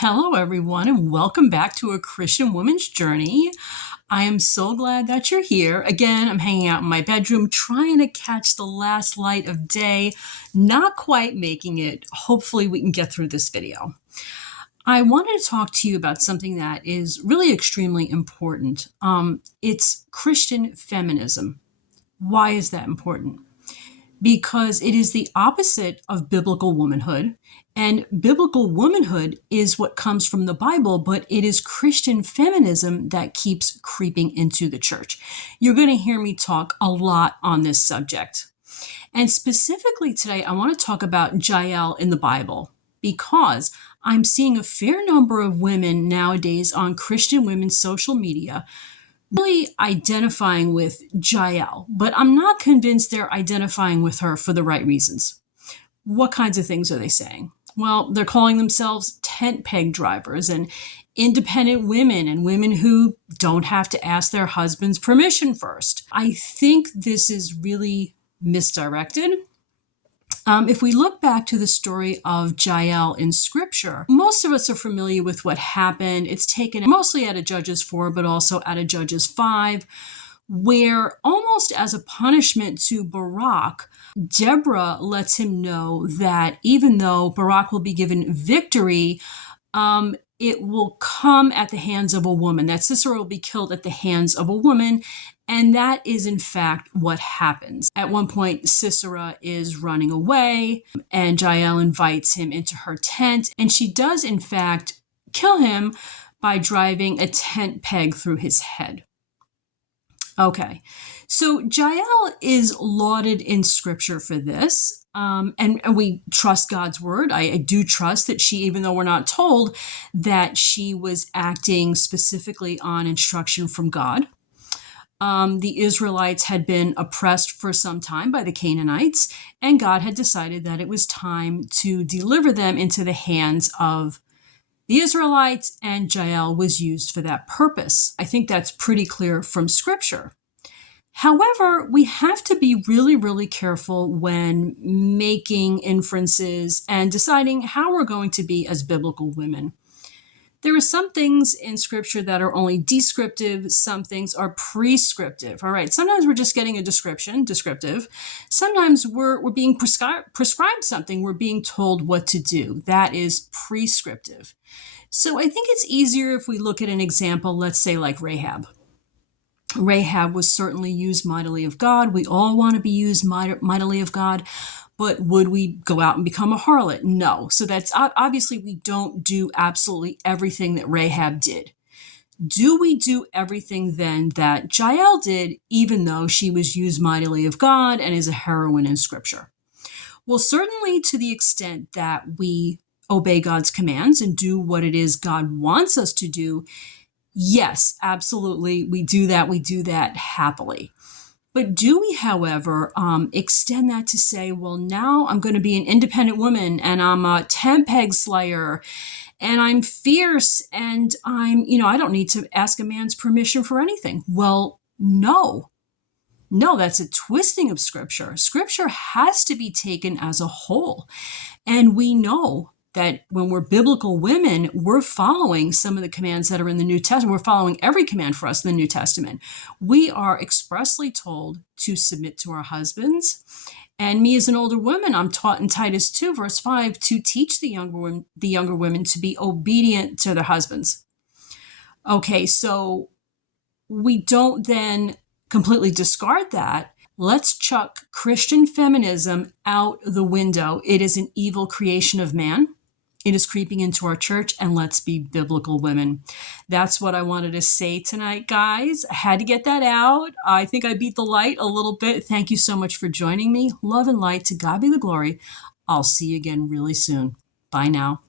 Hello, everyone, and welcome back to A Christian Woman's Journey. I am so glad that you're here. Again, I'm hanging out in my bedroom, trying to catch the last light of day, not quite making it. Hopefully, we can get through this video. I wanted to talk to you about something that is really extremely important. It's Christian feminism. Why is that important? Because it is the opposite of biblical womanhood. And biblical womanhood is what comes from the Bible, but it is Christian feminism that keeps creeping into the church. You're going to hear me talk a lot on this subject. And specifically today, I want to talk about Jael in the Bible, because I'm seeing a fair number of women nowadays on Christian women's social media really identifying with Jael, but I'm not convinced they're identifying with her for the right reasons. What kinds of things are they saying? Well, they're calling themselves tent peg drivers and independent women and women who don't have to ask their husband's permission first. I think this is really misdirected. If we look back to the story of Jael in Scripture, most of us are familiar with what happened. It's taken mostly out of Judges 4, but also out of Judges 5, where almost as a punishment to Barak, Deborah lets him know that even though Barak will be given victory, it will come at the hands of a woman, that Sisera will be killed at the hands of a woman. And that is, in fact, what happens. At one point, Sisera is running away, and Jael invites him into her tent. And she does, in fact, kill him by driving a tent peg through his head. Okay, so Jael is lauded in Scripture for this. And we trust God's word. I do trust that she, even though we're not told, that she was acting specifically on instruction from God. The Israelites had been oppressed for some time by the Canaanites, and God had decided that it was time to deliver them into the hands of the Israelites, and Jael was used for that purpose. I think that's pretty clear from Scripture. However, we have to be really, really careful when making inferences and deciding how we're going to be as biblical women. There are some things in Scripture that are only descriptive. Some things are prescriptive. All right. Sometimes we're just getting a descriptive. Sometimes we're being prescribed something. We're being told what to do. That is prescriptive. So I think it's easier if we look at an example, let's say like Rahab. Rahab was certainly used mightily of God. We all want to be used mightily of God. But would we go out and become a harlot? No. So that's obviously we don't do absolutely everything that Rahab did. Do we do everything then that Jael did, even though she was used mightily of God and is a heroine in Scripture? Well, certainly to the extent that we obey God's commands and do what it is God wants us to do, yes, absolutely, we do that. We do that happily. But do we, however, extend that to say, well, now I'm going to be an independent woman and I'm a tent peg slayer and I'm fierce and I don't need to ask a man's permission for anything? Well, no. No, that's a twisting of Scripture. Scripture has to be taken as a whole. And we know that when we're biblical women, we're following some of the commands that are in the New Testament. We're following every command for us in the New Testament. We are expressly told to submit to our husbands. And me as an older woman, I'm taught in Titus 2, verse 5, to teach the younger women to be obedient to their husbands. Okay, so we don't then completely discard that. Let's chuck Christian feminism out the window. It is an evil creation of man. It is creeping into our church, and let's be biblical women. That's what I wanted to say tonight, guys. I had to get that out. I think I beat the light a little bit. Thank you so much for joining me. Love and light. To God be the glory. I'll see you again really soon. Bye now.